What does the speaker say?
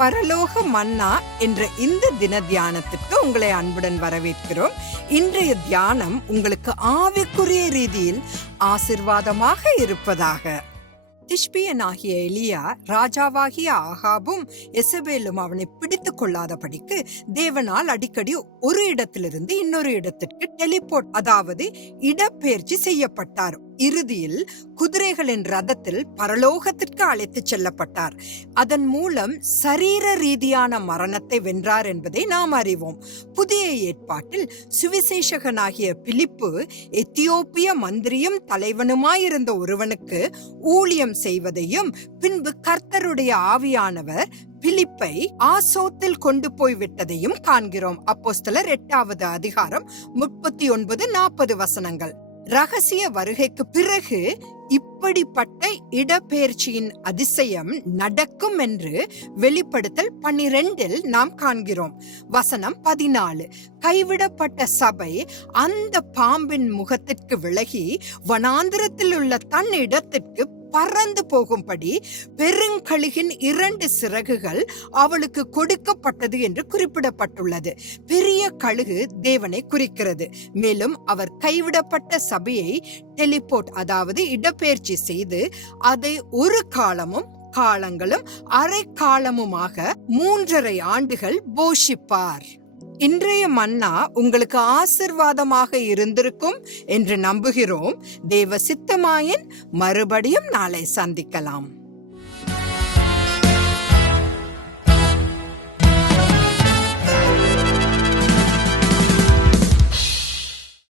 பரலோக மன்னா என்ற இந்த தின தியானத்திற்கு உங்களை அன்புடன் வரவேற்கிறோம். இன்றைய தியானம் உங்களுக்கு ஆவிக்குரிய ரீதியில் ஆசிர்வாதமாக இருப்பதாக. திஷ்பியனாகிய எலியா ராஜாவாகிய ஆகாபும் எசபேலும் அவனை பிடித்து கொள்ளாதபடிக்கு தேவனால் அடிக்கடி ஒரு இடத்திலிருந்து இன்னொரு இடத்திற்கு டெலிபோர்ட் அதாவது இடப்பெயர்ச்சி செய்யப்பட்டார். இறுதியில் குதிரைகளின் ரதத்தில் பரலோகத்திற்கு அழைத்துச் செல்லப்பட்டார். அதன் மூலம் சரீர ரீதியான மரணத்தை வென்றார் என்பதை நாம் அறிவோம். புதிய ஏற்பாட்டில் சுவிசேஷகனாகிய பிலிப்பு எத்தியோப்பிய மந்திரியும் தலைவனுமாயிருந்த ஒருவனுக்கு ஊழியம் செய்வதையும் பின்பு கர்த்தருடைய ஆவியானவர் பிலிப்பை ஆசோத்தில் கொண்டு போய் விட்டதையும் காண்கிறோம். அப்போஸ்தலர் எட்டாவது அதிகாரம் முப்பத்தி ஒன்பது நாற்பது வசனங்கள். ரகசிய வருகைக்கு பிறகு இப்படிப்பட்ட இடப்பெயர்ச்சியின் அதிசயம் நடக்கும் என்று வெளிப்படுத்தல் பன்னிரெண்டில் நாம் காண்கிறோம். வசனம் பதினாலு. கைவிடப்பட்ட சபை அந்த பாம்பின் முகத்திற்கு விலகி வனாந்திரத்தில் உள்ள தன் இடத்திற்கு பறந்து போகும்படி பெருங்கழுகின் இரண்டு சிறகுகள் அவளுக்கு கொடுக்கப்பட்டது என்று குறிப்பிடப்பட்டுள்ளது. பெரிய கழுகு தேவனை குறிக்கிறது. மேலும் அவர் கைவிடப்பட்ட சபையை டெலிபோர்ட் அதாவது இடப்பெயர்ச்சி செய்து அதை ஒரு காலமும் காலங்களும் அரை காலமுமாக மூன்றரை ஆண்டுகள் போஷிப்பார். இன்றைய மன்னா உங்களுக்கு ஆசிர்வாதமாக இருந்திருக்கும் என்று நம்புகிறோம். தேவ சித்தமாயின் மறுபடியும் நாளை சந்திக்கலாம்.